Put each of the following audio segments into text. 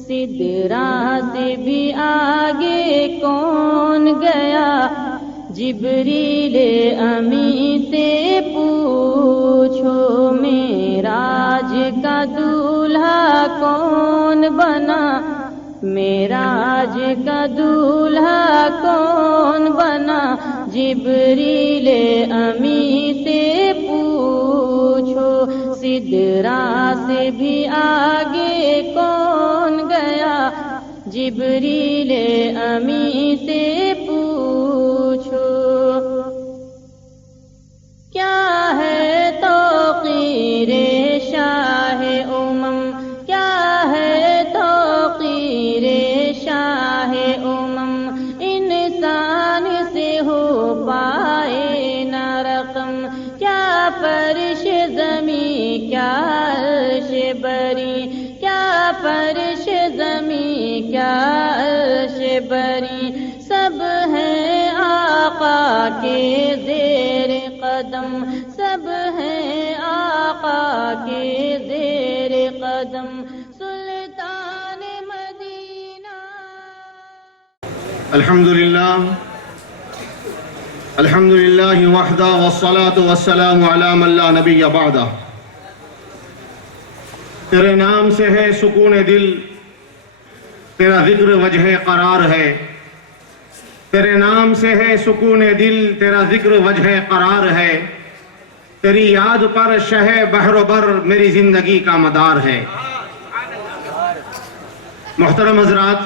سدرا سے بھی آگے کون گیا، جبریل امی سے پوچھو، معراج کا دولہا کون بنا، معراج کا دولہا کون بنا، جبریل امی سے پوچھو، سدرا سے بھی آگے کون گیا، جبریل امی سے پوچھو۔ کیا ہے توقیر شاہ امم، کیا ہے توقیر شاہ امم، انسان سے ہو پائے نہ رقم، کیا فرش زمیں کیا عرش بری، کیا فرش زمیں کیا عرش بری، سب ہیں آقا کے زیر قدم، سب ہیں آقا کے زیر قدم، سلطان مدینہ۔ الحمدللہ وحدہ والصلاة والسلام علی من لا نبی بعدہ۔ تیرے نام سے ہے سکون دل، تیرا ذکر وجہ قرار ہے، تیرے نام سے ہے سکون دل، تیرا ذکر وجہ قرار ہے، تیری یاد پر شہ بحر و بر میری زندگی کا مدار ہے۔ محترم حضرات،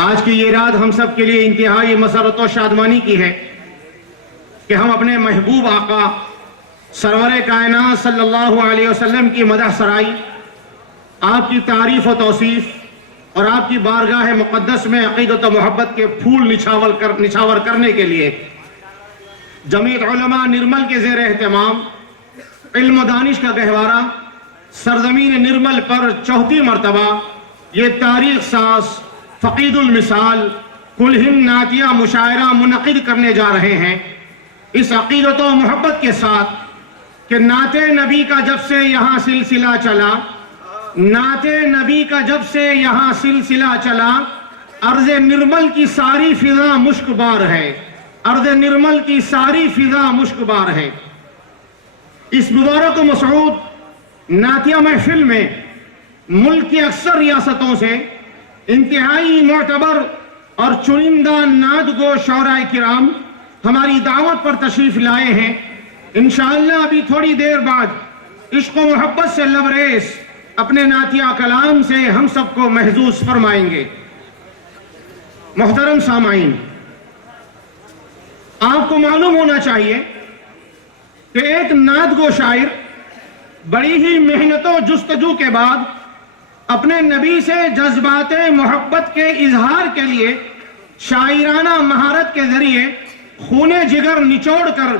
آج کی یہ رات ہم سب کے لیے انتہائی مسرت و شادمانی کی ہے کہ ہم اپنے محبوب آقا سرور کائنات صلی اللہ علیہ وسلم کی مدح سرائی، آپ کی تعریف و توصیف اور آپ کی بارگاہ مقدس میں عقیدت و محبت کے پھول نچھاور کرنے کے لیے جمعیت علماء نرمل کے زیر اہتمام علم و دانش کا گہوارہ سرزمین نرمل پر چوتھی مرتبہ یہ تاریخ ساز فقید المثال کلہم نعتیہ مشاعرہ منعقد کرنے جا رہے ہیں، اس عقیدت و محبت کے ساتھ کہ نعت نبی کا جب سے یہاں سلسلہ چلا، نعت نبی کا جب سے یہاں سلسلہ چلا، ارض نرمل کی ساری فضا مشک بار ہے، ارض نرمل کی ساری فضا مشک بار ہے۔ اس مبارک و مسعود نعتیہ محفل میں ملک کی اکثر ریاستوں سے انتہائی معتبر اور چنندہ نعت گو شعراء کرام ہماری دعوت پر تشریف لائے ہیں۔ انشاءاللہ ابھی تھوڑی دیر بعد عشق و محبت سے لبریز اپنے نعتیہ کلام سے ہم سب کو محظوظ فرمائیں گے۔ محترم سامعین، آپ کو معلوم ہونا چاہیے کہ ایک نعت گو شاعر بڑی ہی محنت و جستجو کے بعد اپنے نبی سے جذبات محبت کے اظہار کے لیے شاعرانہ مہارت کے ذریعے خون جگر نچوڑ کر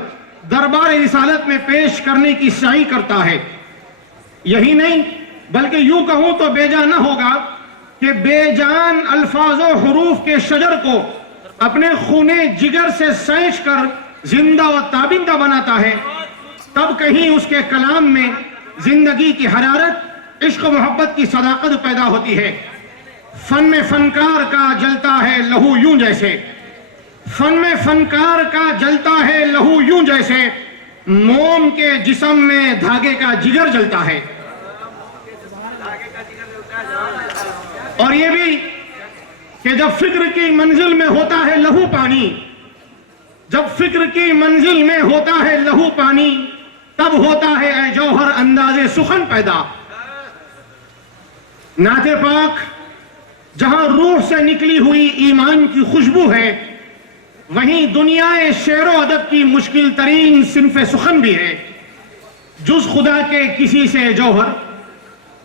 دربار رسالت میں پیش کرنے کی سعی کرتا ہے۔ یہی نہیں بلکہ یوں کہوں تو بے جان نہ ہوگا کہ بے جان الفاظ و حروف کے شجر کو اپنے خون جگر سے سینچ کر زندہ و تابندہ بناتا ہے، تب کہیں اس کے کلام میں زندگی کی حرارت، عشق و محبت کی صداقت پیدا ہوتی ہے۔ فن میں فنکار کا جلتا ہے لہو یوں جیسے، فن میں فنکار کا جلتا ہے لہو یوں جیسے، موم کے جسم میں دھاگے کا جگر جلتا ہے۔ اور یہ بھی کہ جب فکر کی منزل میں ہوتا ہے لہو پانی، جب فکر کی منزل میں ہوتا ہے لہو پانی، تب ہوتا ہے اے جوہر انداز سخن پیدا۔ نعت پاک جہاں روح سے نکلی ہوئی ایمان کی خوشبو ہے، وہیں دنیا شعر و ادب کی مشکل ترین صنف سخن بھی ہے۔ جز خدا کے کسی سے جوہر،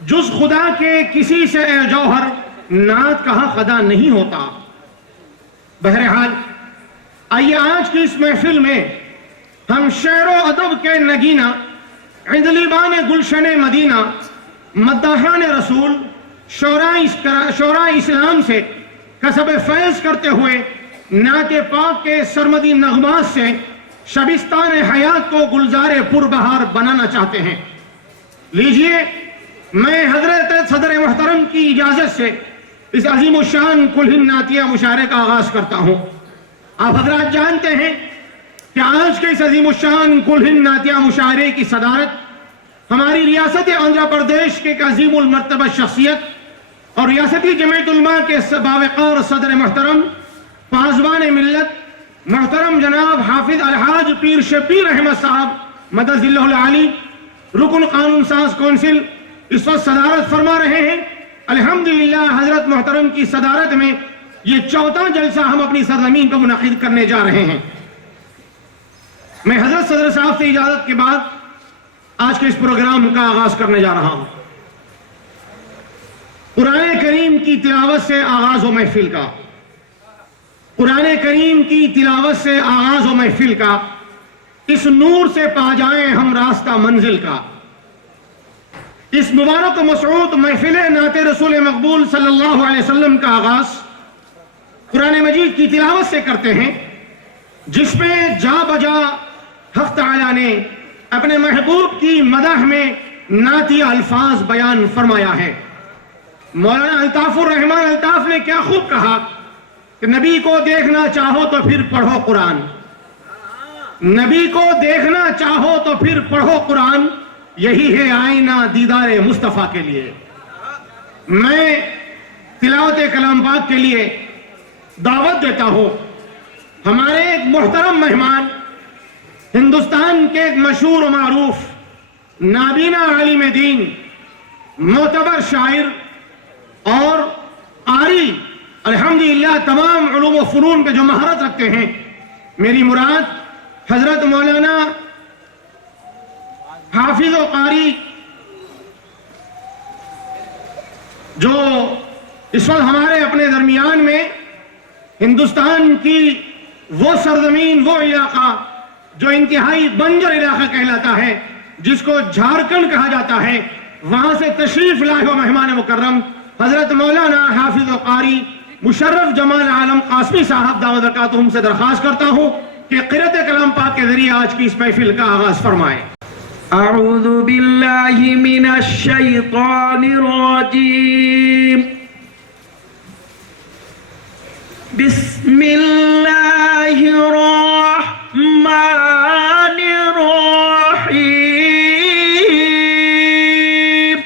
جز خدا کے کسی سے اے جوہر، نعت کہاں خدا نہیں ہوتا۔ بہرحال آئیے آج کی اس محفل میں ہم شعر و ادب کے نگینہ، عندلیبان گلشن مدینہ، مداحان رسول، شعراء اسلام سے کسب فیض کرتے ہوئے نعت پاک کے سرمدی نغمات سے شبستان حیات کو گلزار پربہار بنانا چاہتے ہیں۔ لیجئے میں حضرت صدر محترم کی اجازت سے اس عظیم الشان کلہن نعتیہ مشاعرے کا آغاز کرتا ہوں۔ آپ حضرات جانتے ہیں کہ آج کے اس عظیم الشان کلہن نعتیہ مشاعرے کی صدارت ہماری ریاست آندھرا پردیش کے ایک عظیم المرتبہ شخصیت اور ریاستی جمعیت علماء کے باوقار صدر محترم پاسبان ملت محترم جناب حافظ الحاج پیر شبیر احمد صاحب مدد اللہ العالی رکن قانون ساز کونسل اس وقت صدارت فرما رہے ہیں۔ الحمدللہ حضرت محترم کی صدارت میں یہ چوتھا جلسہ ہم اپنی سرزمین پر منعقد کرنے جا رہے ہیں۔ میں حضرت صدر صاحب سے اجازت کے بعد آج کے اس پروگرام کا آغاز کرنے جا رہا ہوں۔ قرآن کریم کی تلاوت سے آغاز و محفل کا، قرآن کریم کی تلاوت سے آغاز و محفل کا، اس نور سے پا جائیں ہم راستہ منزل کا۔ اس مبارک و مسعود محفل نعت رسول مقبول صلی اللہ علیہ وسلم کا آغاز قرآن مجید کی تلاوت سے کرتے ہیں، جس میں جا بجا حق تعالیٰ نے اپنے محبوب کی مدح میں نعتیہ الفاظ بیان فرمایا ہے۔ مولانا الطاف الرحمن الطاف نے کیا خوب کہا کہ نبی کو دیکھنا چاہو تو پھر پڑھو قرآن، نبی کو دیکھنا چاہو تو پھر پڑھو قرآن، یہی ہے آئینہ دیدار مصطفیٰ کے لیے۔ میں تلاوت کلام پاک کے لیے دعوت دیتا ہوں ہمارے ایک محترم مہمان، ہندوستان کے ایک مشہور و معروف نابینا عالم دین، معتبر شاعر اور قاری، الحمدللہ تمام علوم و فنون پہ جو مہارت رکھتے ہیں، میری مراد حضرت مولانا حافظ و قاری جو اس وقت ہمارے اپنے درمیان میں ہندوستان کی وہ سرزمین، وہ علاقہ جو انتہائی بنجر علاقہ کہلاتا ہے، جس کو جھارکھنڈ کہا جاتا ہے، وہاں سے تشریف لائے ہو مہمان مکرم حضرت مولانا حافظ و قاری مشرف جمال عالم قاسمی صاحب دعوت برکاتہم سے درخواست کرتا ہوں کہ قرأت کلام پاک کے ذریعے آج کی اس محفل کا آغاز فرمائیں۔ اعوذ باللہ من الشیطان الرجیم، بسم اللہ الرحمن الرحیم،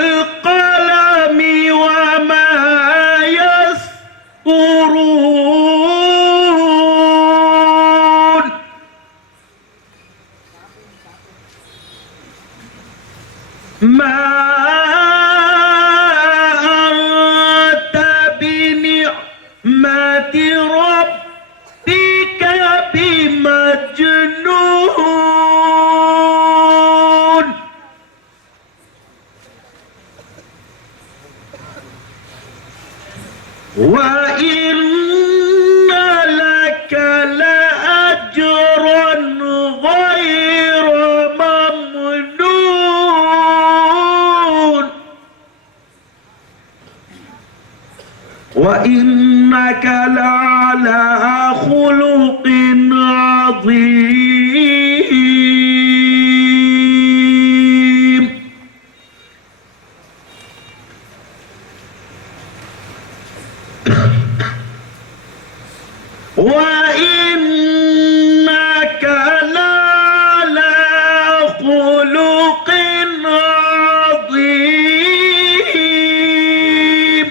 والقلم وما يسطرون، ما أنت بنعمة ربك بمجنون، وَإِنَّ لَكَ لَأَجْرًا غَيْرَ مَمْنُونٍ، وَإِنَّكَ لَعَلَى خُلُقٍ عَظِيمٍ۔ وَإِنَّكَ لَعَلَى خُلُقٍ عَظِيمٍ،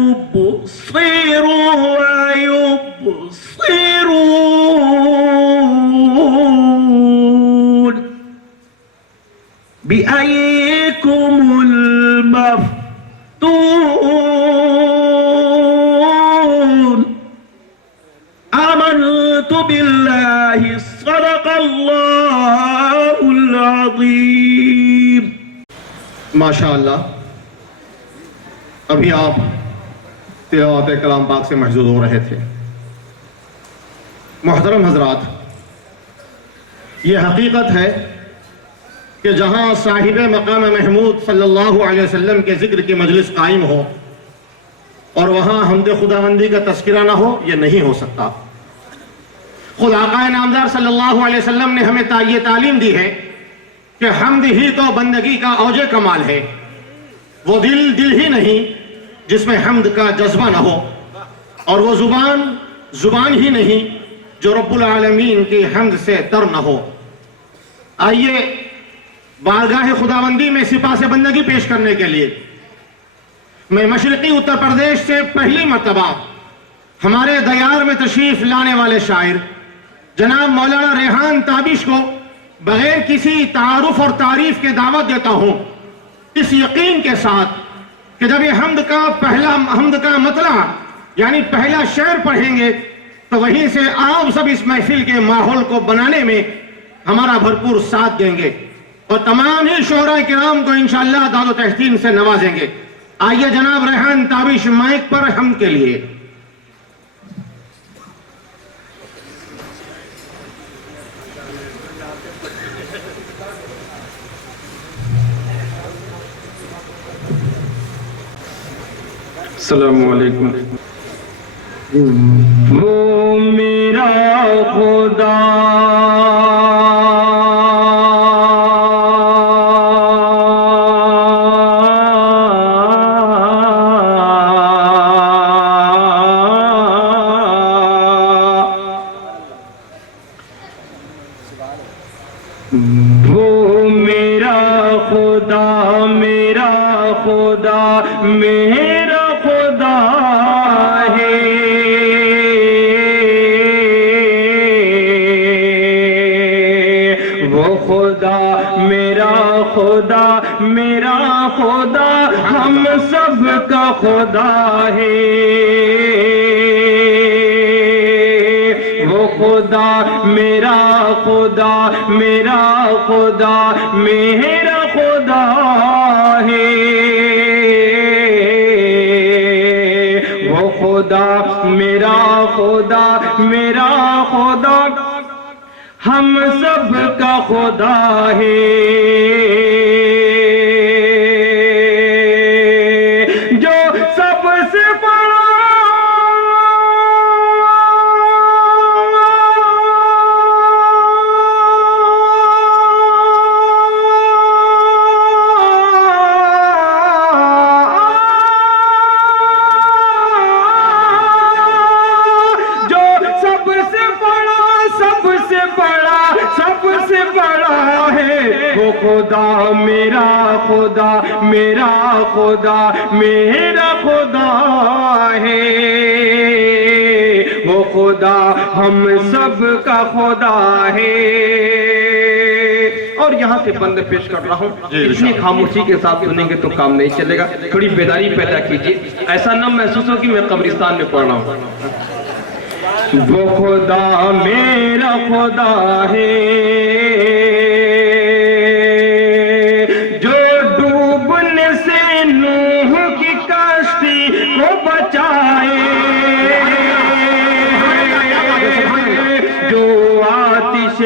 فَسَتُبْصِرُ وَيُبْصِرُونَ، بِأَيِّكُمُ المفتون، آمنت بالله صدق الله العظيم۔ ماشاءاللہ، ابھی آپ تلاوت کلام پاک سے محظوظ ہو رہے تھے۔ محترم حضرات، یہ حقیقت ہے کہ جہاں صاحب مقام محمود صلی اللہ علیہ وسلم کے ذکر کی مجلس قائم ہو اور وہاں حمد خداوندی کا تذکرہ نہ ہو، یہ نہیں ہو سکتا۔ خود آقا نامدار صلی اللہ علیہ وسلم نے ہمیں یہ تعلیم دی ہے کہ حمد ہی تو بندگی کا اوج کمال ہے، وہ دل ہی نہیں جس میں حمد کا جذبہ نہ ہو، اور وہ زبان ہی نہیں جو رب العالمین کی حمد سے تر نہ ہو۔ آئیے بارگاہ خداوندی میں سپاس بندگی پیش کرنے کے لیے میں مشرقی اتر پردیش سے پہلی مرتبہ ہمارے دیار میں تشریف لانے والے شاعر جناب مولانا ریحان تابش کو بغیر کسی تعارف اور تعریف کے دعوت دیتا ہوں، اس یقین کے ساتھ کہ جب یہ حمد کا مطلع یعنی پہلا شعر پڑھیں گے تو وہیں سے آپ سب اس محفل کے ماحول کو بنانے میں ہمارا بھرپور ساتھ دیں گے اور تمام ہی شعراء کرام کو انشاءاللہ داد و تحسین سے نوازیں گے۔ آئیے جناب ریحان تابش مائک پر حمد کے لیے۔ السلام علیکم۔ وہ میرا خدا میرا خدا ہم سب کا خدا ہے، وہ خدا میرا خدا میرا خدا میرا خدا ہے، وہ خدا میرا خدا میرا خدا ہم سب کا خدا ہے، خدا میرا خدا میرا خدا میرا خدا ہے، وہ خدا ہم سب کا خدا ہے۔ اور یہاں سے بند پیش کر رہا ہوں، اتنی خاموشی کے ساتھ سنیں گے تو کام نہیں چلے گا، تھوڑی بیداری پیدا کیجیے، ایسا نہ محسوس ہو کہ میں قبرستان میں پڑھ رہا ہوں۔ وہ خدا میرا خدا ہے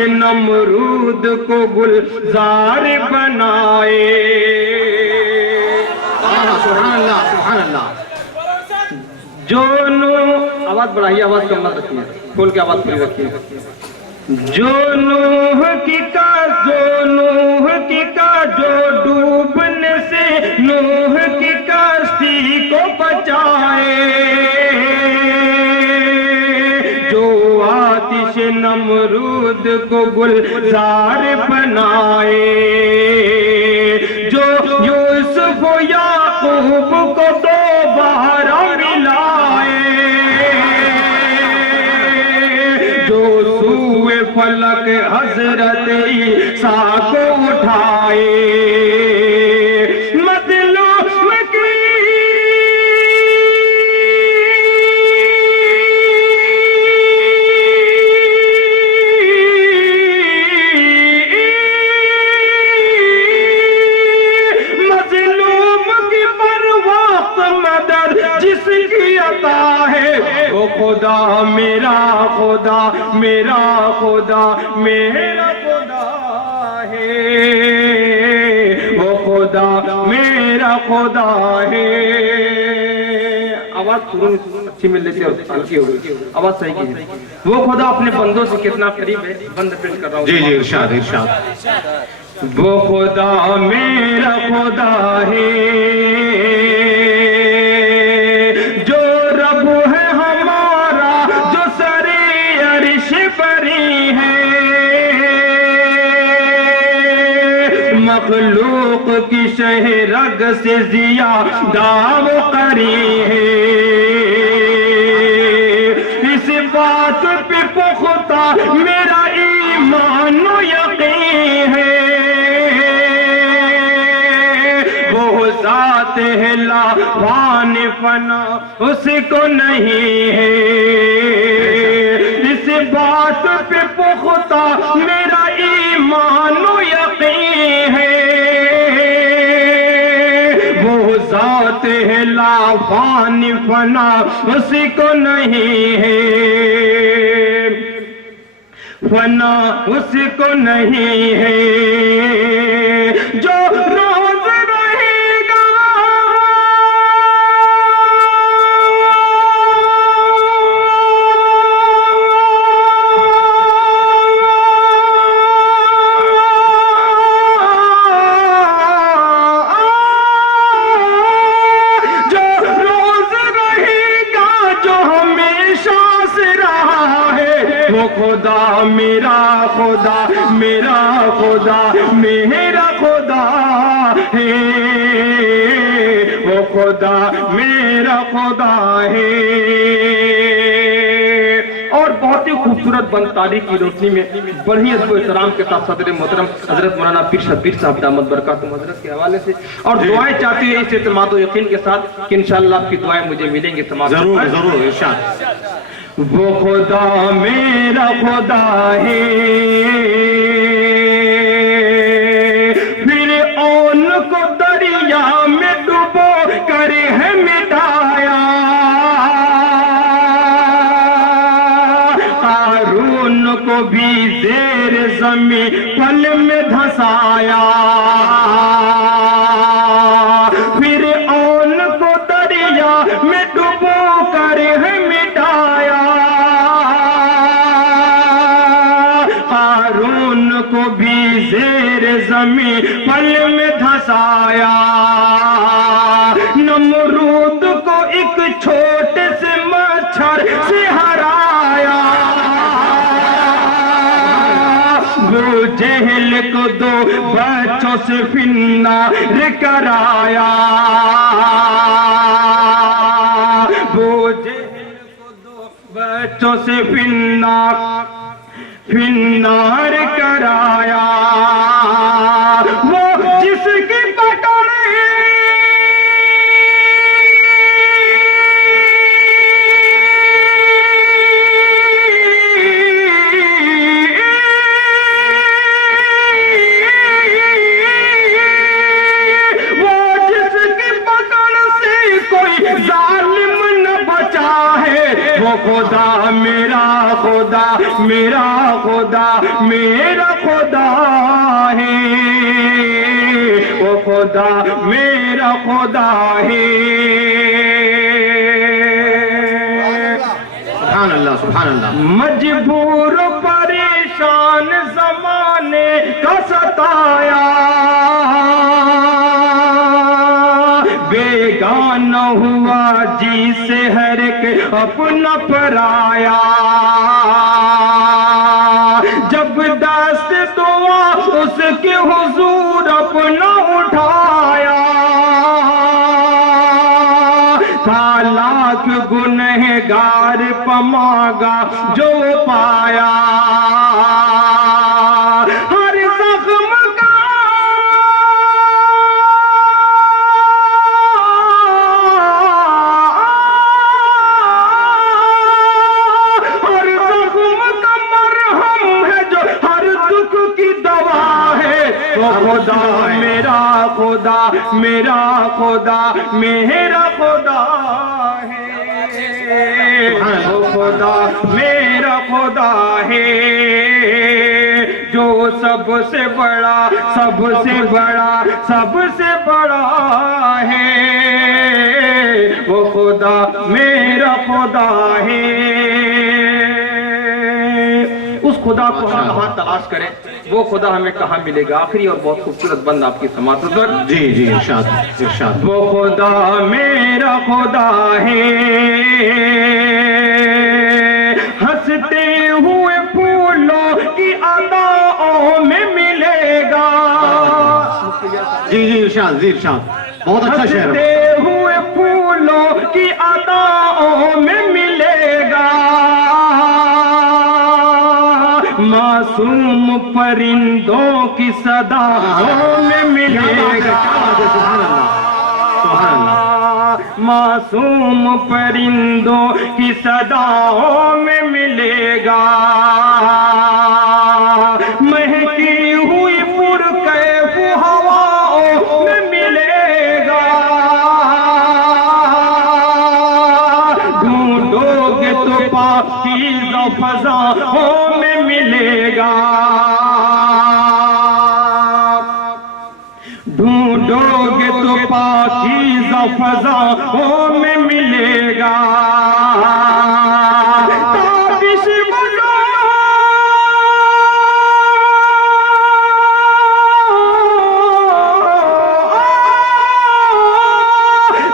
نمرود کو گلزار بنائے۔ سبحان اللہ سبحان اللہ۔ جو آواز بڑھائیے، آواز کم مت رکھیے، کھول کے آواز پوری رکھیے۔ جو نوح کی کا جو ڈوبنے سے نوح کی کشتی کو بچائے، نمرود کو گلزار بنائے، جو یوسف و یعقوب کو دوبارہ ملائے، جو سوئے فلک حضرت عیسیٰ کو اٹھائے، خدا میرا خدا میرا خدا میرا خدا وہ خدا میرا خدا ہے. آواز اچھی مل لیتی ہے اور ہلکی ہو گئی. آواز صحیح کی ہے. وہ خدا اپنے بندوں سے کتنا قریب ہے. بند پیش کر رہا ہوں. جی جی ارشاد ارشاد. وہ خدا میرا خدا ہے جو رب ہے ہمارا جو سرے عرش بری ہے. مخلوق کی شہ رگ سے زیادہ وہ قری ہے. اس بات پہ پختہ میرا ایمان و یقین ہے. وہ ذات ہے لا وان فنا اس کو نہیں ہے. اس بات پہ پختہ میرا ایمان و یقین ہے. وہ ذات ہے لا وان فنا اس کو نہیں ہے. فنا اس کو نہیں ہے. جو روز رہے گا جو روز رہے گا جو ہمیشہ سے رہا ہے. وہ خدا میرا خدا میرا خدا میرا خدا ہے. وہ خدا میرا خدا ہے. اور بہت ہی خوبصورت بند تاریخ کی روشنی میں بڑی ادب و احترام کے ساتھ صدر محترم حضرت مولانا پیر شبیر صاحب دامت برکاتہم حضرت کے حوالے سے اور دعائیں چاہتے ہیں اس اعتماد و یقین کے ساتھ کہ انشاءاللہ آپ کی دعائیں مجھے ملیں گے. ضرور ضرور ارشاد. وہ خدا میرا خدا ہے فرعون کو دریا میں ڈبو کر ہے مٹایا. قارون کو بھی زیر زمین پل میں دھسایا. فرعون کو دریا میں ڈبو کر ہے مٹایا. قارون کو بھی زیر زمین پل میں دھسایا. نمرود کو ایک چھوٹے سے مچھر سے ہرایا. ابو جہل کو دو بچوں سے فنار کرایا. ابو جہل کو دو بچوں سے فنار کرایا. وہ جس کی خدا میرا خدا میرا خدا میرا خدا ہے. وہ خدا میرا خدا ہے. سبحان اللہ سبحان اللہ. مجبور پریشان زمانے کا ستایا. بیگانہ ہوا جی سے ہر ایک اپنا پرایا. جب دست دعا اس کے حضور اپنا اٹھایا. تھا لاکھ گنہگار پماگا جو پایا. ہر زخم کا خدا میرا خدا میرا خدا میرا خدا ہے. وہ خدا میرا خدا ہے جو سب سے بڑا سب سے بڑا سب سے بڑا ہے وہ خدا میرا خدا ہے. اس خدا کو ہم کہاں تلاش کریں, وہ خدا ہمیں کہاں ملے گا؟ آخری اور بہت خوبصورت بند آپ کی سماعت پر. جی جی ارشاد ارشاد. وہ خدا میرا خدا ہے, ہنستے ہوئے پھولوں کی عطاؤں میں ملے گا. جی جی ارشاد جی ارشاد, بہت اچھا شعر. ہنستے ہوئے پھولوں کی عطاؤں میں ملے گا, معصوم پرندوں کی صداؤں میں ملے گا. سبحان اللہ سبحان اللہ. معصوم پرندوں کی صداؤں میں ملے گا, مہکی ہوئی پرکیف ہواؤں میں ملے گا. ڈھونڈو گے تو پاکیزہ فضاؤں میں ملے گا, ڈھونڈو گے تو پاکیزہ فضاؤں میں ملے گا. تابش بلو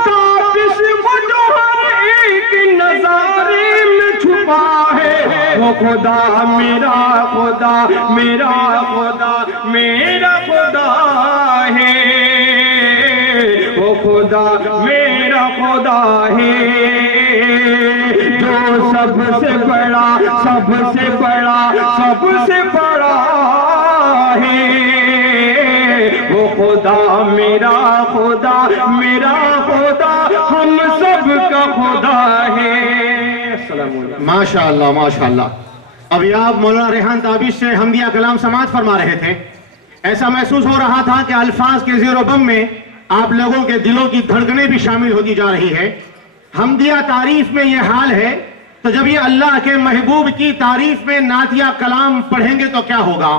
تابش بلو ہر ایک نظارے میں چھپا ہے وہ خدا میرا خدا میرا خدا میرا خدا ہے, وہ خدا میرا خدا ہے جو سب سے بڑا سب سے بڑا سب سے بڑا ہے. وہ خدا میرا خدا میرا خدا ہم سب کا خدا ہے. السلام علیکم. ماشاء اللہ ماشاء اللہ. ابھی آپ مولانا ریحان تابش سے حمدیہ کلام سماعت فرما رہے تھے. ایسا محسوس ہو رہا تھا کہ الفاظ کے زیر و بم میں آپ لوگوں کے دلوں کی دھڑکنیں بھی شامل ہوتی جا رہی ہے. حمدیہ تعریف میں یہ حال ہے تو جب یہ اللہ کے محبوب کی تعریف میں نعتیہ کلام پڑھیں گے تو کیا ہوگا؟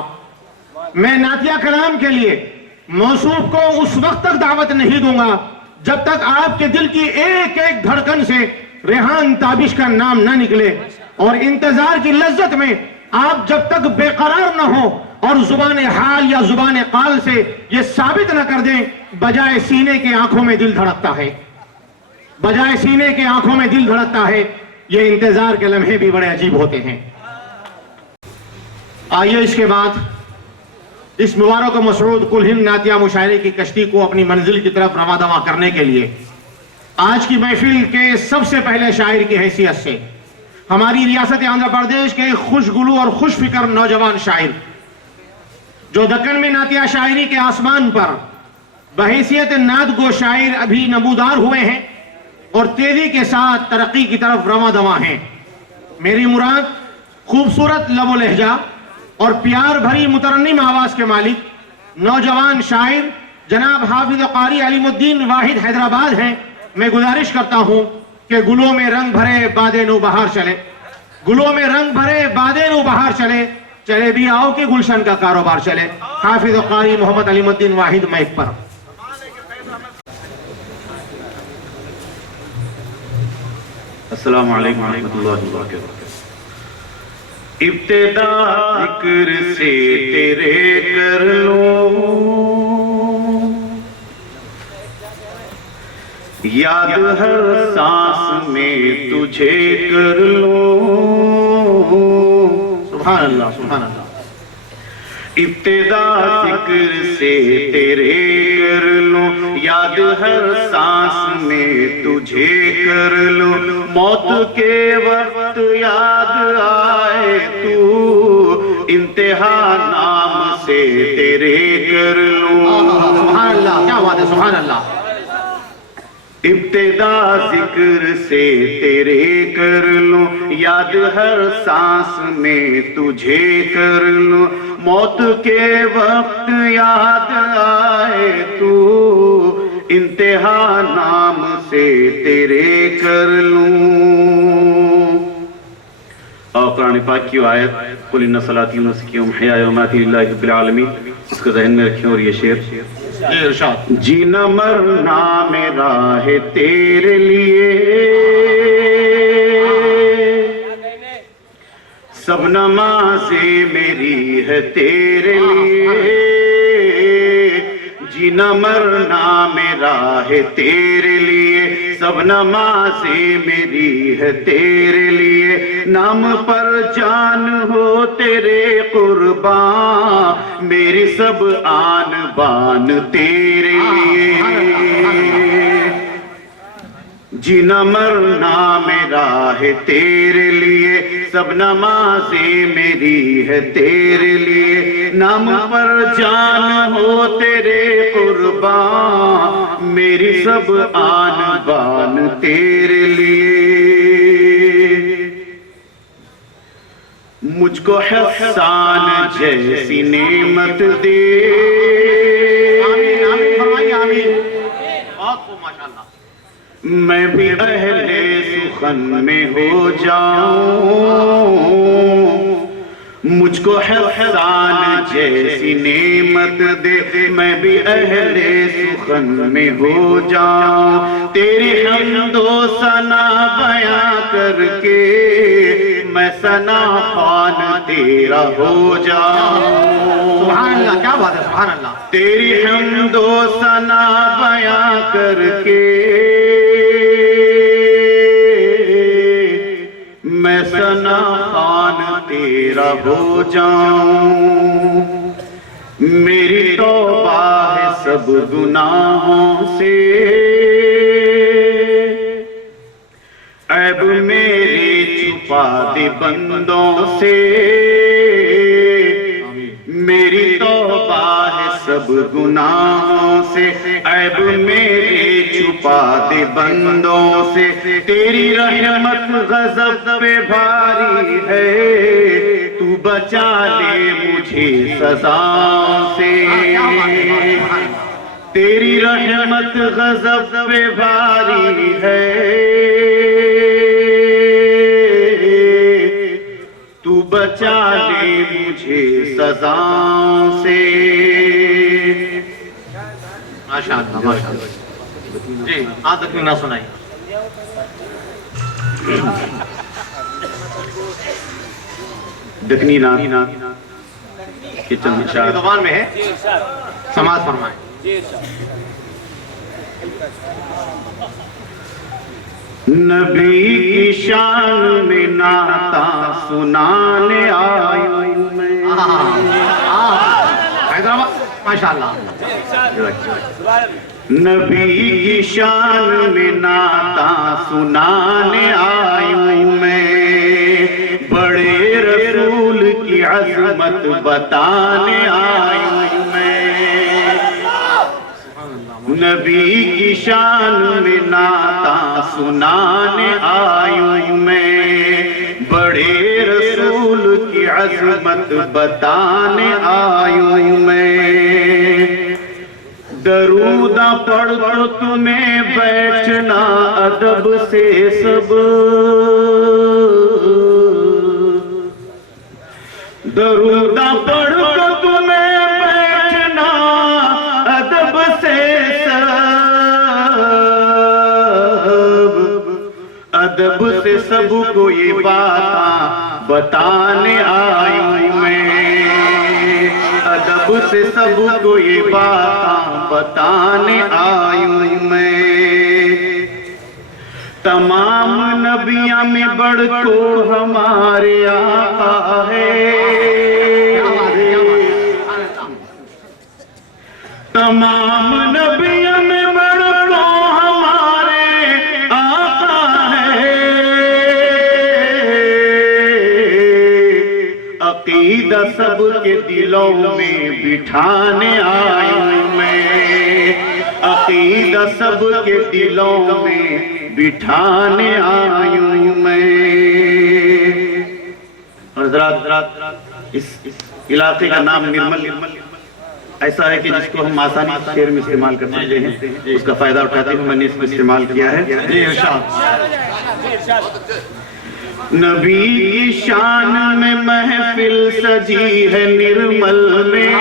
میں نعتیہ کلام کے لیے موصوف کو اس وقت تک دعوت نہیں دوں گا جب تک آپ کے دل کی ایک ایک دھڑکن سے ریحان تابش کا نام نہ نکلے, اور انتظار کی لذت میں آپ جب تک بے قرار نہ ہو اور زبان حال یا زبان قال سے یہ ثابت نہ کر دیں بجائے سینے کے آنکھوں میں دل دھڑکتا ہے, بجائے سینے کے آنکھوں میں دل دھڑکتا ہے. یہ انتظار کے لمحے بھی بڑے عجیب ہوتے ہیں. آئیے اس کے بعد اس مبارک و مسعود کل ہند نعتیہ مشاعرے کی کشتی کو اپنی منزل کی طرف رواں دواں کرنے کے لیے آج کی محفل کے سب سے پہلے شاعر کی حیثیت سے ہماری ریاست آندھرا پردیش کے خوش گلو اور خوش فکر نوجوان شاعر جو دکن میں نعتیہ شاعری کے آسمان پر بحیثیت نعت گو شاعر ابھی نمودار ہوئے ہیں اور تیزی کے ساتھ ترقی کی طرف رواں دواں ہیں. میری مراد خوبصورت لب و لہجہ اور پیار بھری مترنم آواز کے مالک نوجوان شاعر جناب حافظ قاری علیم الدین واحد حیدرآباد ہیں. میں گزارش کرتا ہوں کہ گلوں میں رنگ بھرے بادے نو بہار چلے, گلوں میں رنگ بھرے بادے نو بہار چلے, چلے بھی آؤ کہ گلشن کا کاروبار چلے. حافظ قاری محمد علیم الدین واحد مائک پر. السلام علیکم ورحمۃ اللہ وبرکاتہ. ابتدا ذکر سے تیرے کر لو, یاد ہر سانس میں تجھے کر لو. سبحان اللہ سبحان اللہ. ابتدا ذکر سے تیرے کر لو, یاد ہر سانس میں تجھے کر لو. موت کے وقت یاد آئے تو انتہا نام سے تیرے کر لو. سبحان اللہ, کیا بات ہے, سبحان اللہ. ابتدا ذکر سے تیرے کر لو, یاد ہر سانس میں تجھے کر لو. موت کے وقت یاد آئے تو انتہا نام سے تیرے کر لوں. قرآن پاک کی آیت قل ان صلاتی و نسکی و محیای و مماتی للہ رب العالمین اس کو ذہن میں رکھیں. اور یہ شعر جینا مرنا میرا ہے تیرے لیے سب نمازیں میری ہے تیرے لیے جینا مرنا میرا ہے تیرے لیے سب نمازیں میری ہے تیرے لیے نام پر جان ہو تیرے قربان میری سب آن بان تیرے لیے جینا مرنا میرا ہے تیرے لیے سب نمازیں میری ہے تیرے لیے نام پر جان ہو تیرے قربان میری سب آن بان تیرے لیے مجھ کو حسان جیسی نعمت دے میں بھی اہل سخن میں ہو جاؤں مجھ کو حسان جیسی نعمت دے میں بھی اہل سخن میں ہو جاؤں تیری حمد و ثنا بیاں کر کے میں ثنا خوان تیرا ہو جاؤں سبحان اللہ کیا بات ہے سبحان اللہ تیری حمد و ثنا بیاں کر کے میں ثنا خوان تیرا ہو جاؤں میری توبہ ہے سب گناہوں سے عیب میری چھپا دے بندوں سے میری توبہ ہے سب گناہوں سے عیب میری چھپا دے بندوں سے تیری رحمت غضب پہ بھاری ہے تو بچا لے مجھے سزا سے تیری رحمت غضب پہ بھاری ہے تو بچا لے مجھے سزا سے ماشاءاللہ ماشاءاللہ جی آپ تک نہ سنائیں دکنی نات کہ چند اشار زبان میں ہے سماعت فرمائیں نبی کی شان میں نعتاں سنانے آئوں میں حیدرآباد ماشاءاللہ نبی کی شان میں نعتاں سنانے آئوں میں بڑے رسول کی عظمت بتانے آئوں میں نبی کی شان میں نعتاں سنانے آئوں میں بڑے رسول کی عظمت بتانے آئوں میں درودہ پڑھ تو تمہیں بیٹھنا ادب سے سب درودہ پڑھ تو تمہیں بیٹھنا ادب سے ادب سے سب کو یہ باتاں بتانے آئوں میں ادب سے سب کو یہ باتاں بتانے آئوں میں تمام نبیوں میں بڑھ کو ہمارے آقا ہے تمام نبیوں میں بڑھ کو ہمارے آقا ہے عقیدہ سب کے دلوں میں بٹھانے آئوں میں عقیدہ سب کے دلوں میں بٹھانے آئوں میں اور حضرات اس علاقے کا نام نرمل ایسا ہے کہ جس کو ہم آسانی شعر میں استعمال کر سکتے ہیں اس کا فائدہ اٹھاتے ہوئے میں نے اس کو استعمال کیا ہے نبی کی شان میں محفل سجی ہے نرمل میں،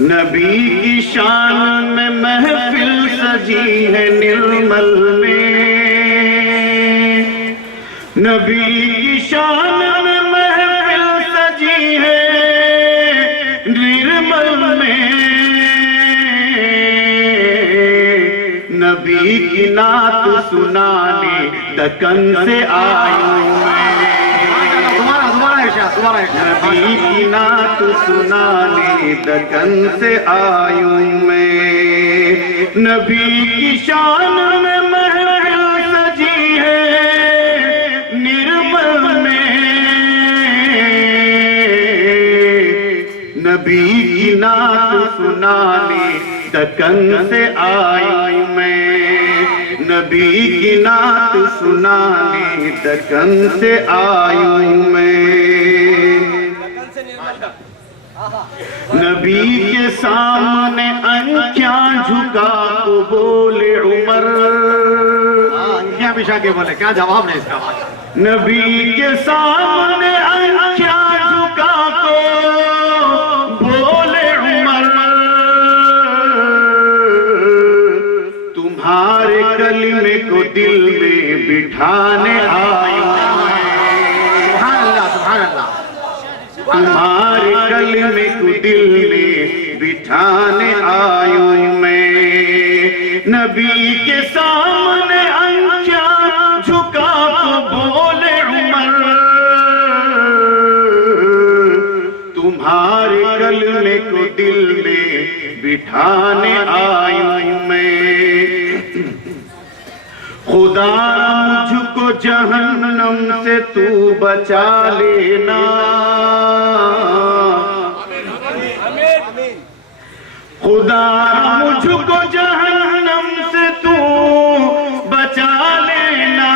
نبی کی شان میں محفل سجی ہے نرمل میں، نبی کی شان میں محفل سجی ہے نرمل میں، نبی کی نعت سنانے دکن سے آئی نبی کی نعت سنانے دکن سے آیوں میں، نبی کی شان میں محفل سجی ہے نرمل میں، نبی کی نعت سنانے دکن سے آئی میں، نبی کی نعت سنانے دکن سے آئی میں، نبی کے سامنے آنکھیاں جھکا تو بولے عمر، آنکھیاں بچھا کے بولے، کیا جواب ہے اس کا؟ نبی کے سامنے آنکھیاں جھکا تو بولے عمر، تمہارے کلمے کو دل میں بٹھانے آیا سبحان اللہ سبحان اللہ، تمہارے کلمے کو دل میں بٹھانے آیوں میں، نبی کے سامنے آنکھیاں جھکا تو بولے عمر، تمہارے کلمے کو دل میں بٹھانے آیوں میں، خدا مجھ کو جہنم سے تو بچا لینا، خدا مجھ کو جہنم سے تو بچا لینا،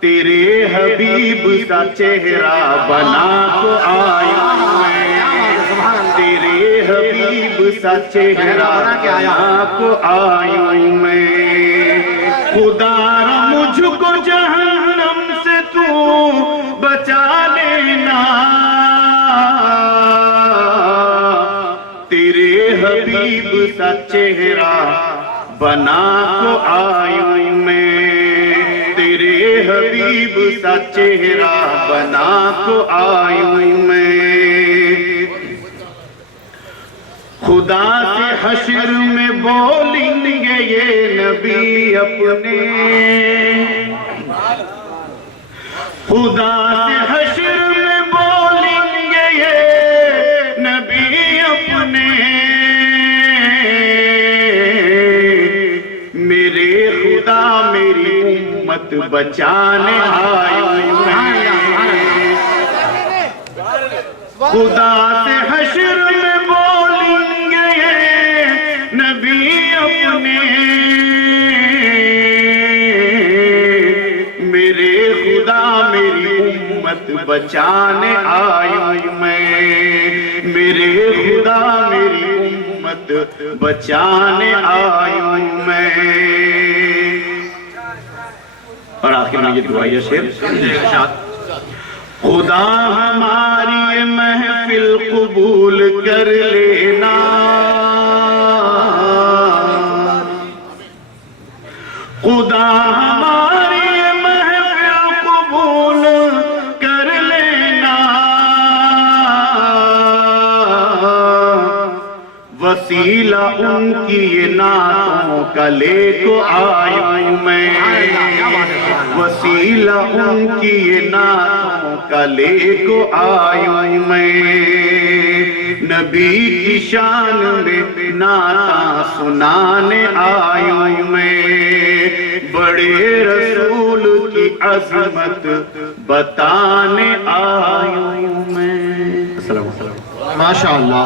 تیرے حبیب سا چہرہ بنا کو آیا میں، تیرے حبیب سا چہرہ بنا کو آیا میں، خدا مجھ کو جہنم سے تو بچا لینا، تیرے حبیب سا چہرہ بنا کو آیا میں، تیرے حبیب سا چہرہ بنا کو آیا میں، خدا سے حشر میں بولیں گے یہ نبی اپنے، خدا سے حشر میں بولیں گے یہ نبی اپنے، میرے خدا میری امت بچانے آئے، خدا سے حشر میں بولیں گے یہ نبی اپنے، میرے خدا میری امت بچانے آئی میں، میرے خدا میری امت بچانے آئی میں، اور آخر میں یہ دعائیہ شعر، خدا ہماری محفل قبول کر لینا، خدا ہماری محفل قبول کر لینا، وسیلہ ان کی یہ نعتوں کا لے کو آیا میں، وسیلہ ان کی یہ نعتوں کا لے کو آیا میں، نبی کی شان میں نعتاں سنانے آیا میں، بڑے رسول کی عظمت بتانے آیا میں۔ السلام علیکم۔ ماشاءاللہ،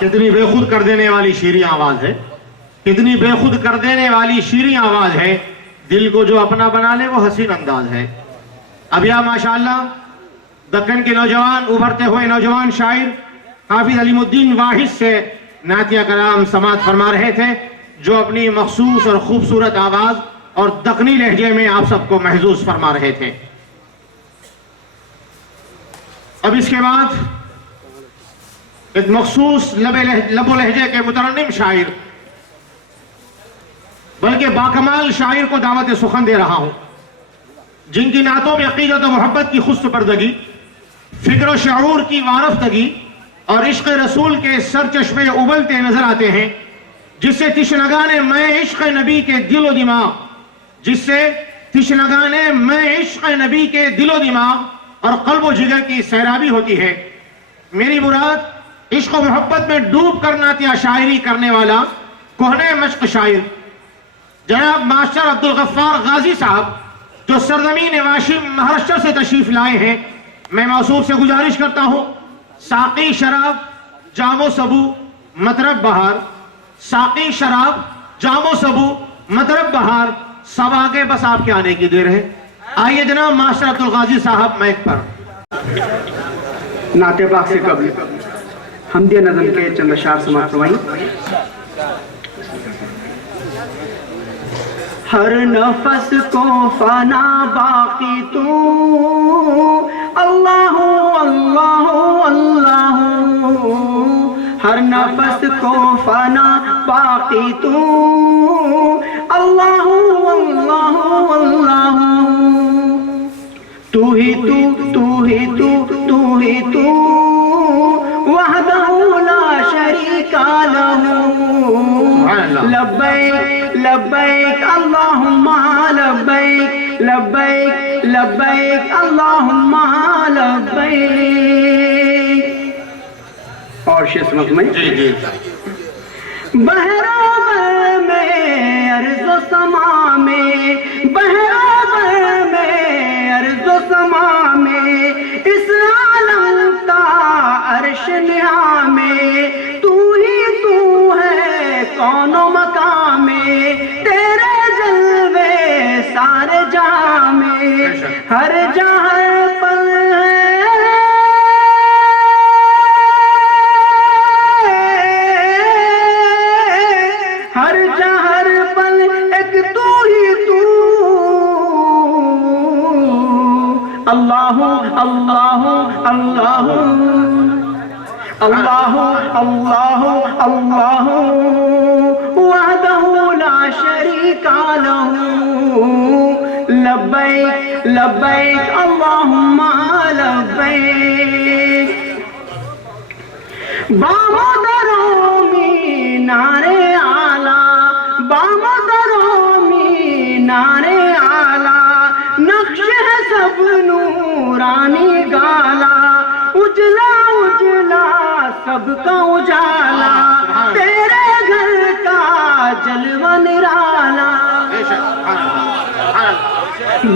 کتنی بے خود کر دینے والی شیریں آواز ہے، کتنی بے خود کر دینے والی شیریں آواز ہے، دل کو جو اپنا بنا لے وہ حسین انداز ہے۔ اب یا ماشاءاللہ دکن کے نوجوان، ابھرتے ہوئے نوجوان شاعر حافظ علیم الدین واحد سے نعتیہ کلام سماعت فرما رہے تھے، جو اپنی مخصوص اور خوبصورت آواز اور دکنی لہجے میں آپ سب کو محظوظ فرما رہے تھے۔ اب اس کے بعد ایک مخصوص لب و لہجے کے مترنم شاعر، بلکہ باکمال شاعر کو دعوت سخن دے رہا ہوں، جن کی نعتوں میں عقیدت و محبت کی خست پردگی، فکر و شعور کی وارفتگی اور عشق رسول کے سرچشمے ابلتے نظر آتے ہیں، جس سے تشنگان میں عشق نبی کے دل و دماغ اور قلب و جگر کی سیرابی ہوتی ہے۔ میری مراد عشق و محبت میں ڈوب کر نعتیہ شاعری کرنے والا کوہنے مشق شاعر جناب ماسٹر عبدالغفار غازی صاحب، جو سرزمین واشم مہاراشٹر سے تشریف لائے ہیں، میں موصوف سے گزارش کرتا ہوں، ساقی شراب جام و سبو مطرب بہار، ساقی شراب جام و سبو مطرب بہار، سب آگے بس آپ کے آنے کی دیر ہے۔ آئیے جناب ماسٹر عبدالغازی صاحب مائک پر۔ نعت پاک سے قبل حمدیہ نظم کے چند اشعار سماعت فرمائیں۔ ہر نفس کو فنا باقی تو اللہ اللہ اللہ، ہر نفس کو فنا باقی تو اللہ اللہ اللہ، تو ہی تو تو ہی تو تو ہی تو وحدہ لا شریک لہ، لبیک لبیک اللہم لبیک لبیک لبیک اللہم لبیک۔ اور شیخ سمجھ میں بہرابر میں ارض و سما میں، بہرابر میں ارض و سما میں، اس عالم کا عرش نہا میں، تو ہی تو ہے کون و مقام میں، تیرے جلوے سارے جہاں میں، ہر جہاں پل ہے اللہ اللہ اللہ اللہ اللہ اللہ، وحدہ لا شریک لہ، لبیک لبیک اللہم لبیک۔ بام و دروں مینار اعلیٰ، بام و دروں مینار اعلیٰ، نقش ہے سب نورانی گالا، اجلا اجلا سب کا اجالا، تیرے گھر کا جلوہ نرالا،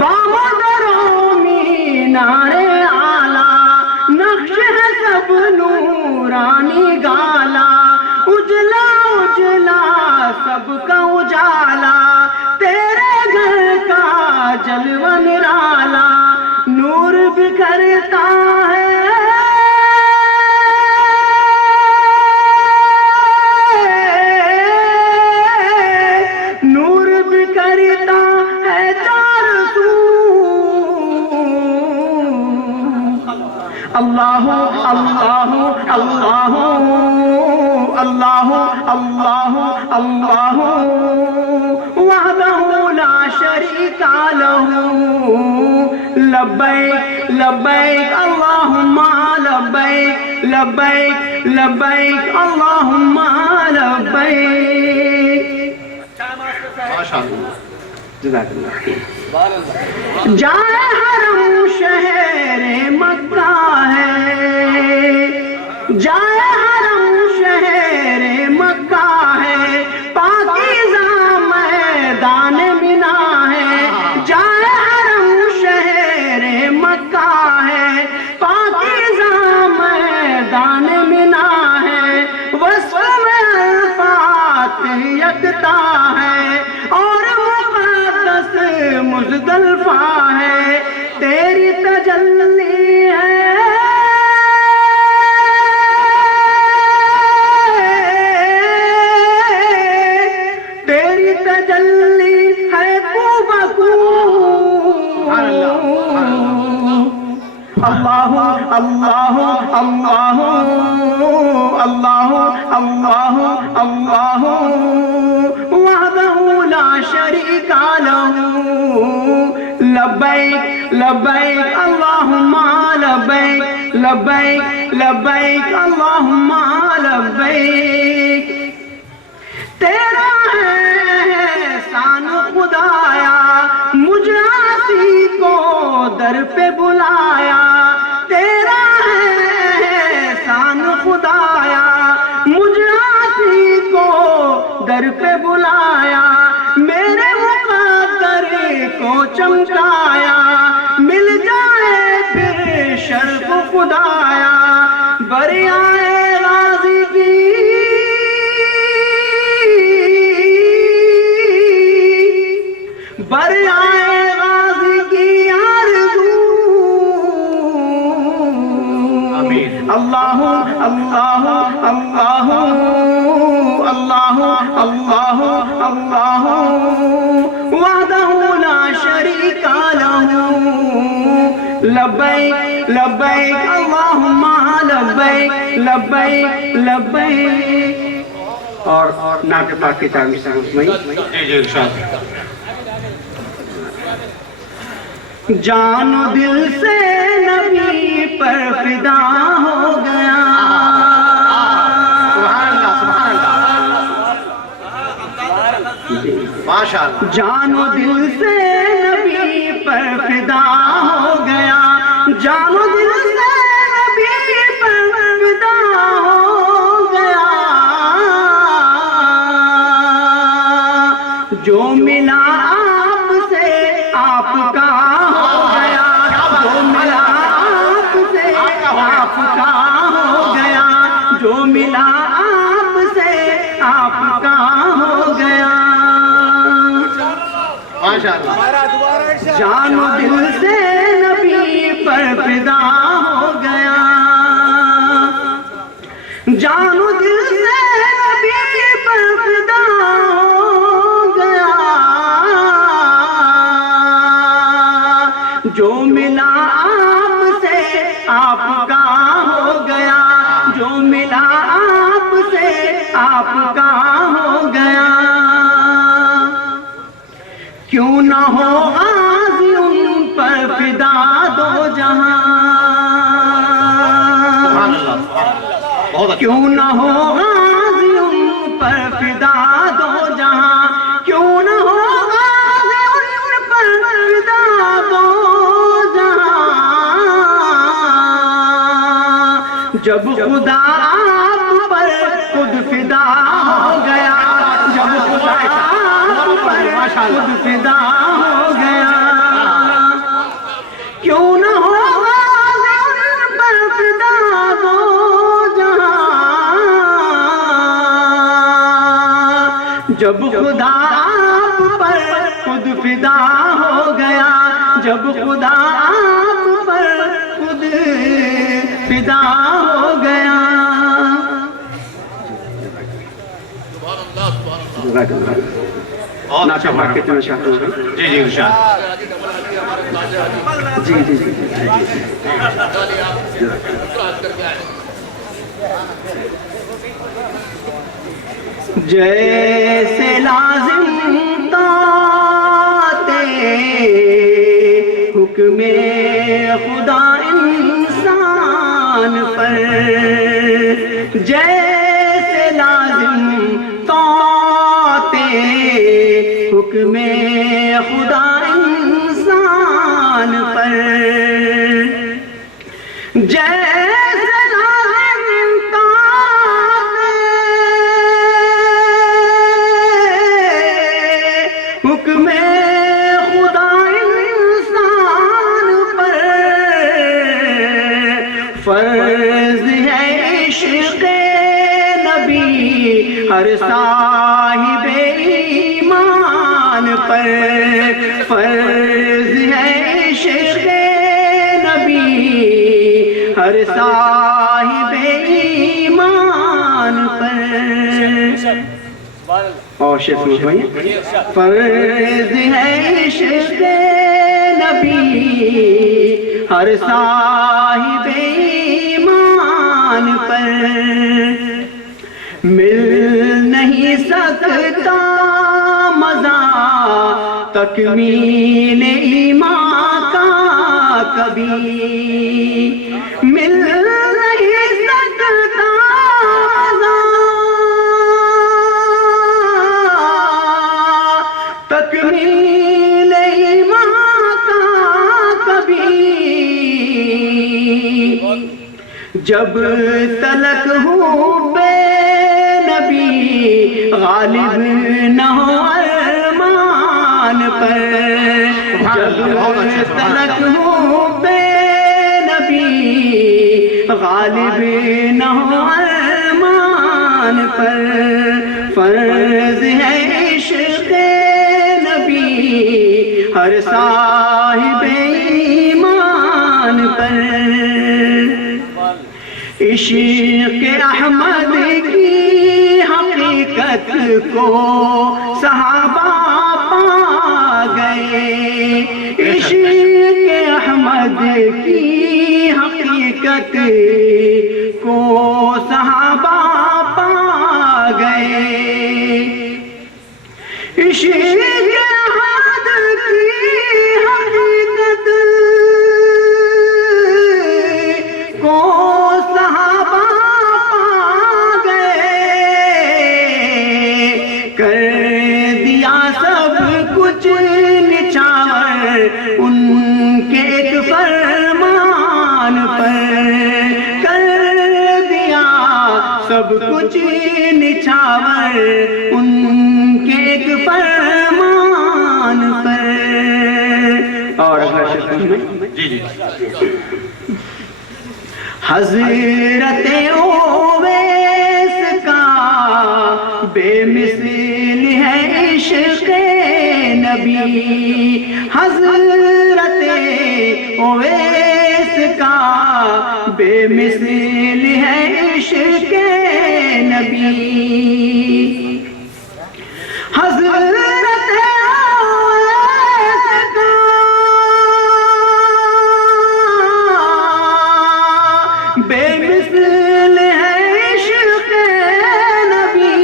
بام و دروں مینار اعلیٰ، نقش ہے سب نورانی گالا، اجلا اجلا سب کا اجالا، تیرے گھر کا جلوہ نرالا، نور بکھرتا ہے نور بکھرتا ہے چار سو، اللہ اللہ اللہ اللہ اللہ اللہ، وحدہ لا شریک لہ، لبیک لبیک اللہم لبیک لبیک لبیک اللہم لبیک۔ جزاک اللہ۔ جائے حرم شہر مکہ ہے، جائے حرم شہر مکہ ہے، پاکیزہ میدان منا ہے، جائے حرم شہر مکہ ہے، پاکیزہ میدان منا ہے، وصف میں الفاظ یکتا ہے اور مقدس مزدلفہ ہے، اللہ اللہ اللہ اللہ اللہ اللہ وحدہ لا شریک لہ لبیک لبیک اللہم لبیک لبیک لبیک اللہم لبیک تیرا ہے احسان خدایا مجھ عاصی کو در پہ بلایا تیرا ہے احسان خدایا مجھ عاصی کو در پہ بلایا میرے مقدر کو چمکایا مل جائے پھر شرف خدایا بریائے غازی کی بریائے غازی کی آرزو اللہ اللہ اللہ اللہ اللہ اللہ وحدہ لا شریک لہ لبیک لبیک اللہم لبیک لبیک لبیک اور نعت پاک کی تعمیر میں جی ارشاد جان و دل سے نبی پر فدا ہو گیا سبحان اللہ سبحان اللہ ماشاءاللہ جان و دل سے نبی پر فدا ہو گیا جان و دل سے نبی پر فدا ہو گیا جو ملا آپ سے آپ کا ہو گیا جو ملا آپ سے آپ کا ہو گیا جو ملا آپ سے آپ کا ہو گیا ماشاءاللہ جان و دل سے نبی پر فدا ہو گیا جان و دل سے نبی پر فدا ہو گیا جو ملا آپ سے آپ کا ہو گیا جو ملا آپ سے آپ کا ہو گیا کیوں نہ ہو غازی ان پر فدا دو جہاں کیوں نہ ہو غازی ان پر فدا دو جہاں کیوں نہ ہو غازی ان پر فدا دو جہاں جب خدا آپ پر خود فدا ہو گیا جب خدا آپ پر خود فدا ہو گیا کیوں نہ ہو غازی ان پر فدا دو جہاں جب خدا آپ پر خود فدا ہو گیا جب خدا آپ پر خود فدا ہو گیا ناچا بھاگ کتنا چاہتا ہوں جی جی ارشاد جی جی جی جیسے لازم طاعت حکم خدا انسان پر جیسے لازم طاعت حکم خدا انسان پر جیسے لازم طاعت حکم خدا انسان پر فرض ہے عشق نبی ہر صاحب ایمان پر فرض ہے عشق نبی ہر صاحب ایمان پر اور شیخ بھائی فرض ہے عشق نبی ہر صاحب ایمان پر مل نہیں سکتا مزہ تکمیل ایمان کا کبھی، مل نہیں سکتا مزہ تکمیل ایمان کا کبھی، جب تلک ہوں بے نبی غالب نہ ہو ارمان پر، جب تلک ہوں بے نبی غالب نہ ہو ارمان پر، فرض ہے عشق نبی ہر صاحب ایمان پر، عشق احمد کی حقیقت کو صحابہ پا گئے، عشق احمد کی حقیقت کو صحابہ پا گئے، عشق احمد کی حقیقت کو صحابہ پا گئے، کر دیا سب کچھ نچھاور ان کے ایک فرمان پر، کر دیا سب کچھ نچھاور ان کے ایک فرمان پر۔ اور اگلا شعر جی جی حضرت اویس کا بے مثل ہے عشق نبی، حضرت اویس کا بے مثل ہے عشق نبی، حضرت اویس کا بے مثل ہے عشق نبی،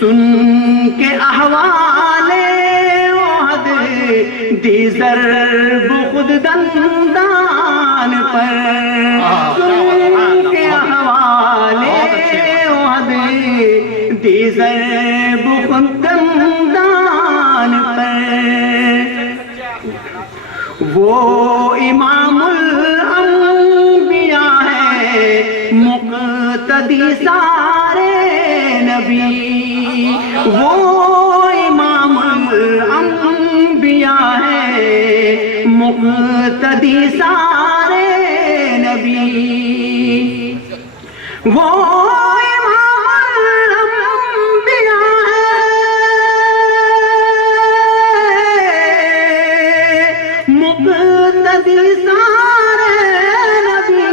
سن کے احوال عہد دی ضرب خود دندان پر، سن کے احوال عہد دی ضرب خود دندان پر، وہ امام الانبیاء ہے مقتدی سارے نبی، وہ امام الانبیاء ہے مقتدی سارے نبی، وہ امام الانبیاء ہے مقتدی سارے نبی،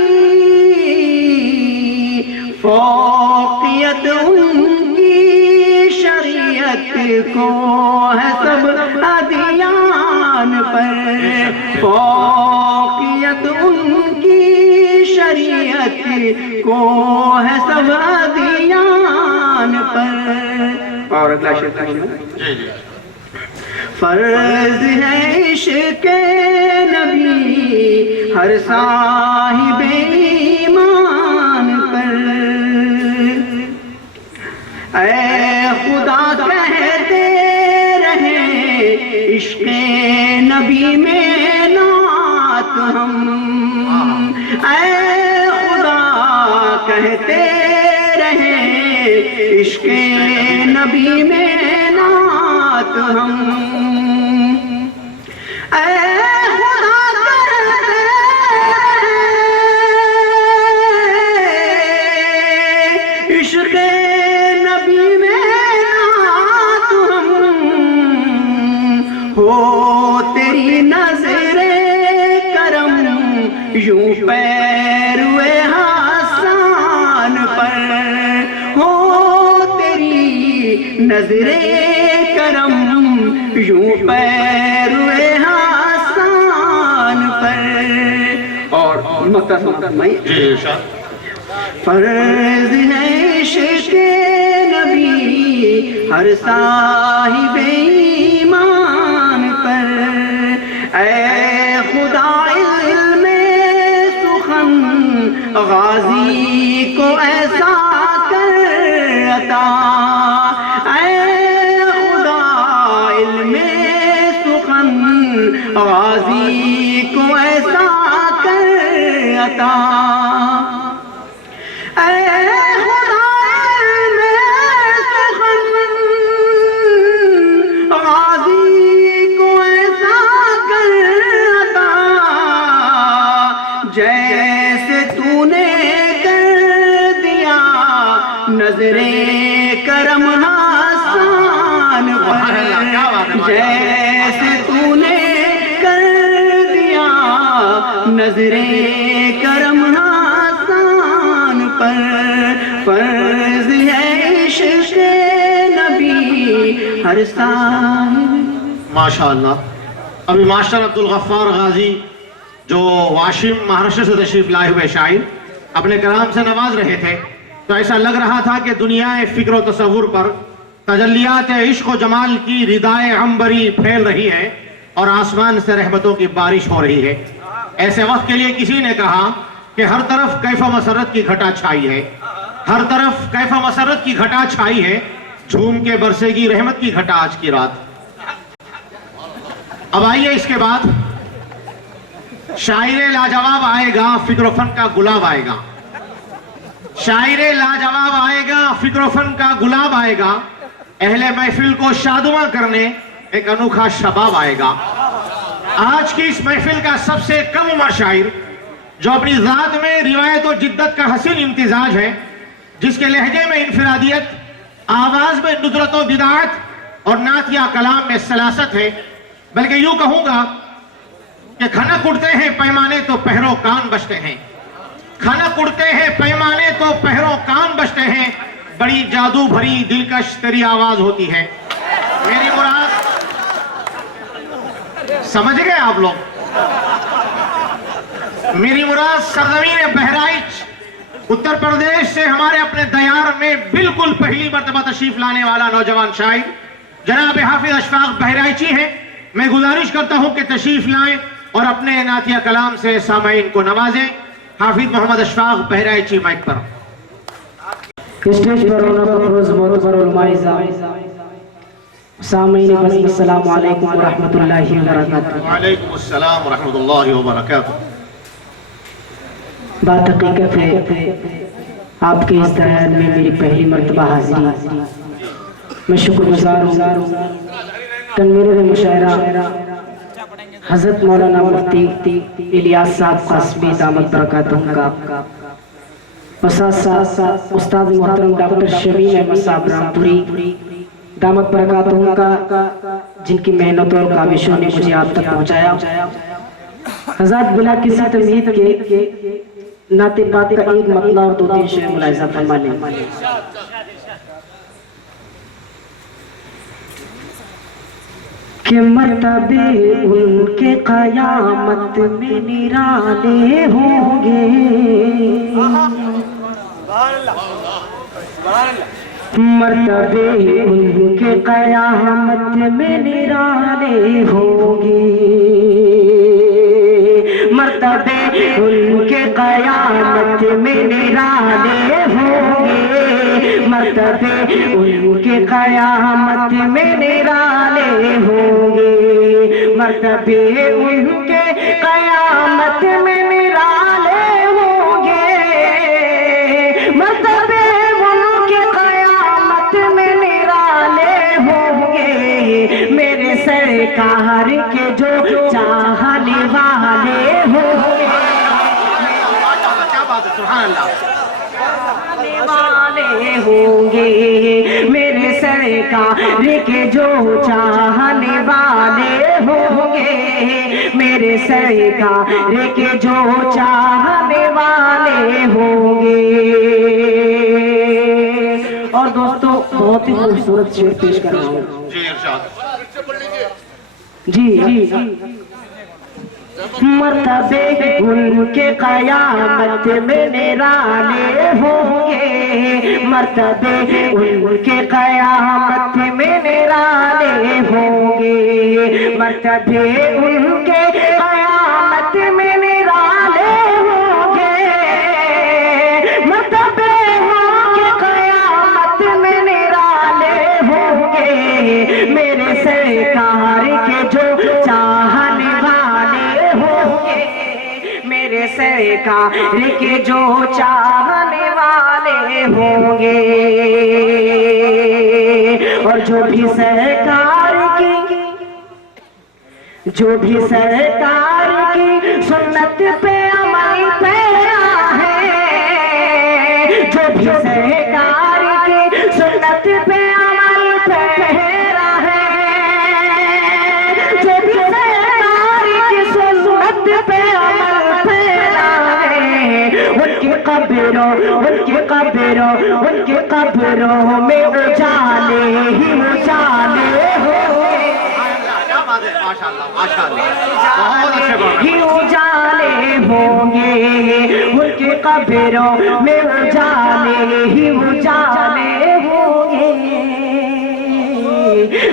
فوقیت ان کی شریعت کو ہے سب ادیان پر، فوقیت ان کی شریعت کو ہے سب ادیان پر۔ اور اگلا شعر جی جی فرض ہے عشق نبی ہر صاحب ایمان پر، اے خدا کہتے رہیں عشق نبی میں نعت ہم، اے خدا کہتے رہیں عشق نبی میں نعت ہم، اے خدا کہتے رہیں عشق نبی میں نعت ہم، ہو تیری نظر کرم یوں پیروے حسان پر، ہو تیری نظر کرم یوں پیروے حسان جی ارشاد. فرض ہے عشق نبی ہر صاحب ایمان پر، اے خدا علم سخن غازی کو ایسا کر عطا، اے خدا علم سخن غازی کو ایسا کر عطا، جیسے تو نے کر دیا نظر کرم حسان پر، جیسے تو نے کر دیا نظر کرم حسان پر، فرض ہے عشق نبی ہر صاحب. ماشاءاللہ. ابھی ماسٹر عبدالغفار غازی جو واشم مہاراشٹر سے تشریف لائے ہوئے شاعر اپنے کلام سے نواز رہے تھے، تو ایسا لگ رہا تھا کہ دنیا فکر و تصور پر تجلیات عشق و جمال کی ردائے عنبری پھیل رہی ہے اور آسمان سے رحمتوں کی بارش ہو رہی ہے. ایسے وقت کے لیے کسی نے کہا کہ ہر طرف کیف و مسرت کی گھٹا چھائی ہے، ہر طرف کیف و مسرت کی گھٹا چھائی ہے، جھوم کے برسے گی رحمت کی گھٹا آج کی رات. اب آئیے اس کے بعد شاعر لاجواب آئے گا، فکر و فن کا گلاب آئے گا. شاعر لاجواب آئے گا، فکر و فن کا گلاب آئے گا، اہل محفل کو شادواں کرنے ایک انوکھا شباب آئے گا. آج کی اس محفل کا سب سے کم عمر شاعر جو اپنی ذات میں روایت و جدت کا حسین امتزاج ہے، جس کے لہجے میں انفرادیت، آواز میں ندرت و بداعت اور نعت یا کلام میں سلاست ہے، بلکہ یوں کہوں گا کہ کھنک اڑتے ہیں پیمانے تو پہرو کان بجتے ہیں، کھنک اڑتے ہیں پیمانے تو پہرو کان بجتے ہیں، بڑی جادو بھری دلکش تیری آواز ہوتی ہے. میری مراد سمجھ گئے آپ لوگ؟ میری مراد سرزمین بہرائچ اتر پردیش سے ہمارے اپنے دیار میں بالکل پہلی مرتبہ تشریف لانے والا نوجوان شاعر جناب حافظ اشفاق بہرائچی ہیں. میں گزارش کرتا ہوں کہ تشریف لائیں اور اپنے نعتیہ کلام سے سامعین کو نوازیں. حافظ محمد اشفاق بہرائچی مائک پر. اسٹیج پر ہونا افروز معتبر علماء اعزام، سامعین بزم، السلام علیکم ورحمۃ اللہ وبرکاتہ. وعلیکم السلام ورحمۃ اللہ وبرکاتہ. بات حقیقت ہے آپ کے اس درمیان میں میری پہلی مرتبہ حاضری. میں شکر گزار ہوں تنویر مشاعرہ حضرت مولانا مفتی الیاس صاحب قاسمی دامت برکاتہم کا، اور ساتھ ساتھ استاد محترم ڈاکٹر شمیم احمد صاحب رامپوری دامت برکاتہم کا، جن کی محنت اور کاوشوں نے مجھے آپ تک پہنچایا. حضرات بلا کسی تمہید کے نعت پاک کا ایک مطلع اور دو تین شعر ملاحظہ فرما لیں. کہ مرتبے ان کے قیامت میں نرانے ہوں گے، مرتبے ان کے قیامت میں نرانے ہوں گے، مرتبے ان کے قیامت میں نرانے ہوں گے، مرتبے ان کے قیامت میں نرانے ہوں گے، مرتبے ان کے قیامت میں نرانے ہوں گے، مرتبے ان کے قیامت میں نرانے ہوں گے، میرے سرکار کے جو چاہنے والے ہوں گے، سبحان اللہ، والے ہوں گے، میرے سرکار کے جو چاہنے والے ہوں گے، میرے سرکار کے جو چاہنے والے ہوں گے. اور دوستو بہت ہی خوبصورت شعر پیش کر رہا ہوں. جی ارشاد. جی مرتبے ان کے قیامت میں نرالے ہوں گے، مرتبے ان کے قیامت میں نرالے ہوں گے، مرتبے ان کے قیامت میں نرالے ہوں گے، مرتبے ان کے قیامت میں نرالے ہوں گے، میرے سرکار کے جو چاہنے والے ہوں گے، میرے سرکار کے جو چاہنے والے ہوں گے، اور جو بھی سرکار کی سنت پہ عمل پیرا ہے، جو بھی سرکار کی سنت پہ عمل پیرا ہے، جو بھی سرکار کی سنت پہ عمل پیرا ہے، ان کی قبروں میں اجالے ہی اجالے اجالے ہوں گے، ان کی قبروں میں اجالے ہی اجالے ہوں گے،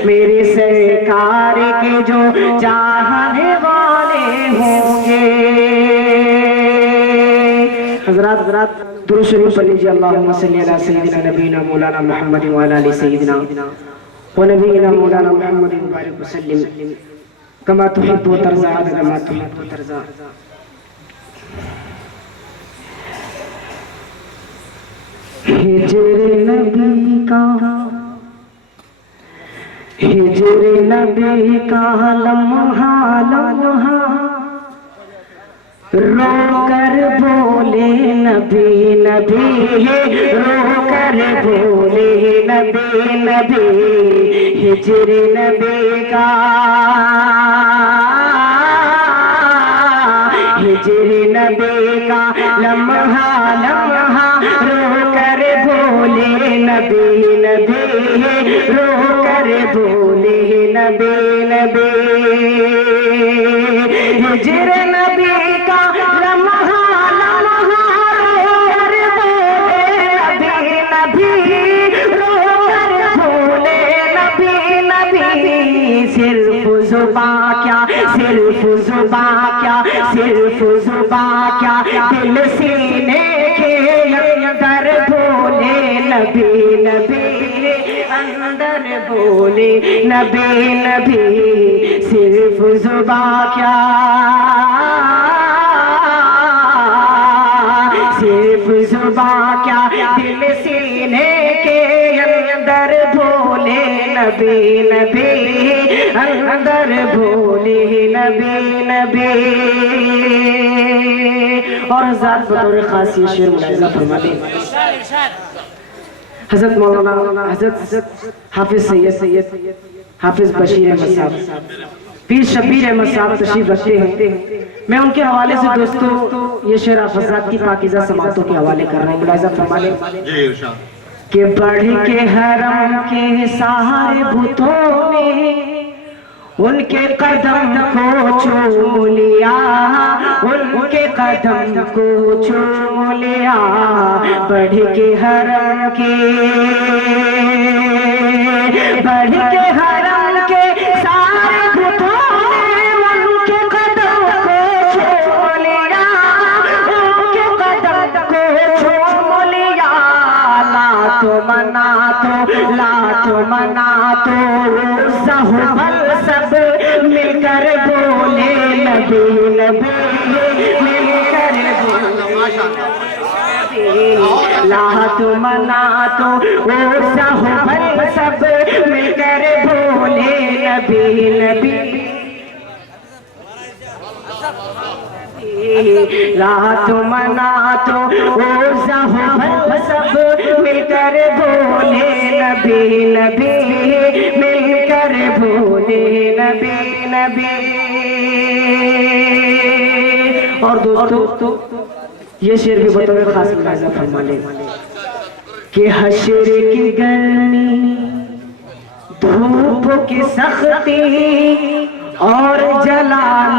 میرے سرکار کے جو چاہنے والے ہوں گے۔ حضرات درود شریف پڑھ لیجیے، اللہم صلی علی سیدنا نبینا مولانا محمد وعلی آل سیدنا ونبینا مولانا محمد وبارک وسلم کما تحب و ترضى عدد ما تحب و ترضى۔ ہجر نبی کا لمحہ لمحہ رو کر بولے نبی نبی، رو کر بولے نبی نبی، ہجر نبی کا، ہجر نبی کا لمحہ لمحہ رو کر بولے نبی نبی، رو کر بولے نبی نبی، ہجر نبی کا لمحہ لمحہ رو کر بولے نبی نبی، رو کر بولے نبی نبی، صرف زباں کیا، صرف زباں کیا، صرف زباں کیا، دل سینے کے اندر بولے نبی نبی، اندر بولے نبی نبی، صرف زباں کیا، صرف زباں کیا، دل سینے کے اندر بولے نبی نبی، اندر بولے نبی نبی۔ اور ذات بطور خاص یہ شعر ملاحظہ فرما لیں، حضرت مولانا حضرت حافظ سید حافظ بشیر احمد صاحب، پیر شبیر احمد صاحب تشریف رکھتے ہیں، میں ان کے حوالے سے دوستو یہ شعر آپ حضرات کی پاکیزہ سماعتوں کے حوالے کر رہا ہوں، ملاحظہ فرما لیں کہ بڑھ کے حرم کے سارے بتوں نے ان کے قدم کو چوم لیا، ان کے قدم کو چوم لیا، بڑھ کے حرم کے، بڑھ کے حرم کے سارے بتوں نے ان کے قدم کو چوم لیا، ان کے قدم کو چوم لیا، لات و منات و زحبل سب مل کر بولے نبی نبی، مل کر بولے، لات و منات و زحبل سب مل کر بولے نبی نبی، لات و منات و زحبل سب مل کر بولے نبی نبی، مل کر بولے نبی نبی۔ اور دوستو یہ شعر بھی بطور خاص ملاحظہ فرما لیں کہ حشر کی گرمی، دھوپ کی سختی اور جلال